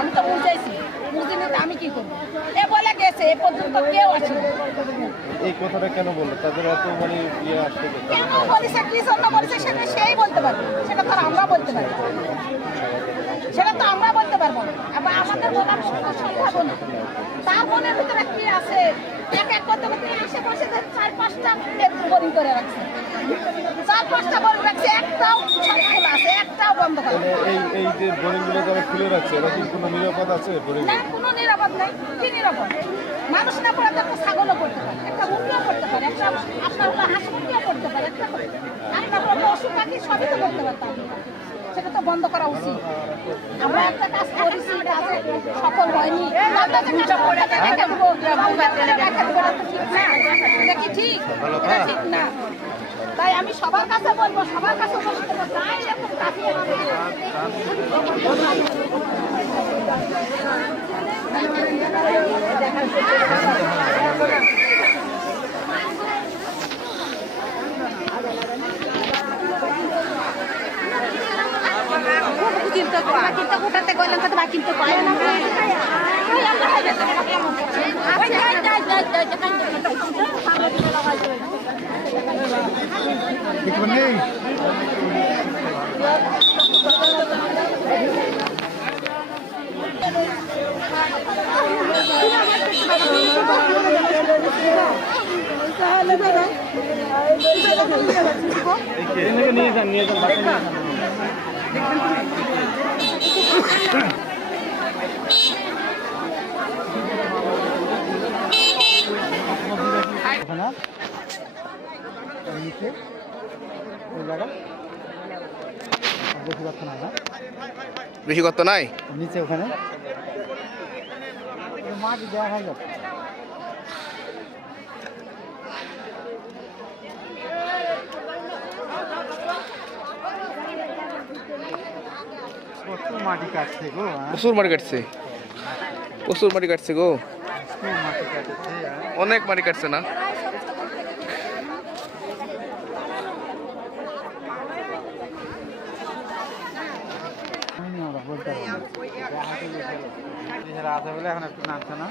আমি তো বুঝাইছি, বুঝিনি আমি কি করবো? এ বলে গেছে, এ পর্যন্ত কেউ আসে। এই কথাটা কেন বললো? তাদের এত মানে ইয়ে আসতে কেন বলেছে, কি জন্য বলেছে সেটা সেই বলতে পারবে, সেটা তো আমরা বলতে পারবো, সেটা তো আমরা বলতে পারবো না। আবার আমাদের বলার সম্ভব না। তার মনের ভিতরে কি আছে, এক এক করতে করতে আশেপাশে 4-5টা বোরিং করে রাখছে, 4-5টা বোরিং রাখছে, একটাও খোলা আছে, একটাও বন্ধ করা। এই যে বোরিংগুলো যারা খুলে রাখছে এরা কি কোনো নিরাপদ আছে? বোরিং না, কোনো নিরাপদ নাই। কি নিরাপদ? মানুষ না পড়ে তো একটা ছাগলও পড়তে পারে, একটা মুরগিও পড়তে পারে, একটা আপনার হলো হাঁস মুরগিও পড়তে পারে, একটা আপনার হলো পশু পাখি সবই তো পড়তে পারতাম। সেটা তো বন্ধ করা উচিত। আমরা একটা কাজ করেছি, কাজে সফল হয়নি, ঠিক না, ঠিক না। তাই আমি সবার কাছে বলবো, সবার কাছে বলবো, তাই এরকম কাছে চিন্তা করতে গেলাম কত বা চিন্তা করে না নেই। নিয়ে যান বেশি গর্ত নাই নিচে, ওখানে মাছ দেওয়া হয়ে যাবে। প্রচুর মাটি কাটছে গো, প্রচুর মাটি কাটছে, প্রচুর মাটি কাটছে গো, অনেক মাটি কাটছে না? বলতে আছে বলে এখন একটু নামছে না।